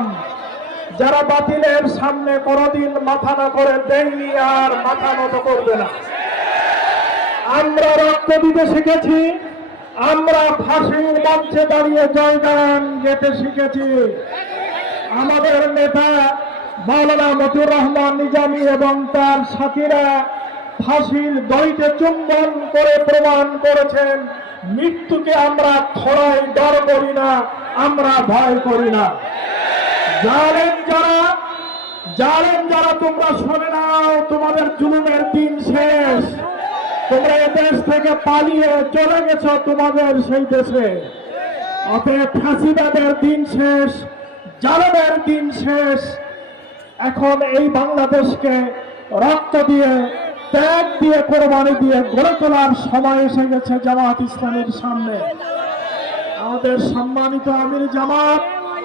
সংগ্রাম যারা বাতিলের সামনে কোনোদিন মাথা না করে দেয়নি আর মাথা নত করবে না। আমরা রক্ত দিতে শিখেছি, আমরা ফাঁসির মঞ্চে দাঁড়িয়ে জয়গান গেতে শিখেছি। আমাদের নেতা মাওলানা মতিউর রহমান নিজামী এবং তার সাথীরা ফাঁসির দড়িতে চুম্বন করে প্রমাণ করেছেন মৃত্যুকে আমরা থরাই ডর করি না, আমরা ভয় করি না। জালেম যারা তোমরা শুনে নাও, তোমাদের জুলুমের দিন শেষ। তোমরা এ দেশ থেকে পালিয়ে চলে গেছো তোমাদের সেই দেশে। অতএব ফাঁসিবাদের দিন শেষ, জালেমের দিন শেষ। এখন এই বাংলাদেশকে রক্ত দিয়ে, ত্যাগ দিয়ে, কোরবানি দিয়ে গড়ে তোলার সময় এসে গেছে জামাত ইসলামীর সামনে। আমাদের সম্মানিত আমির জামাত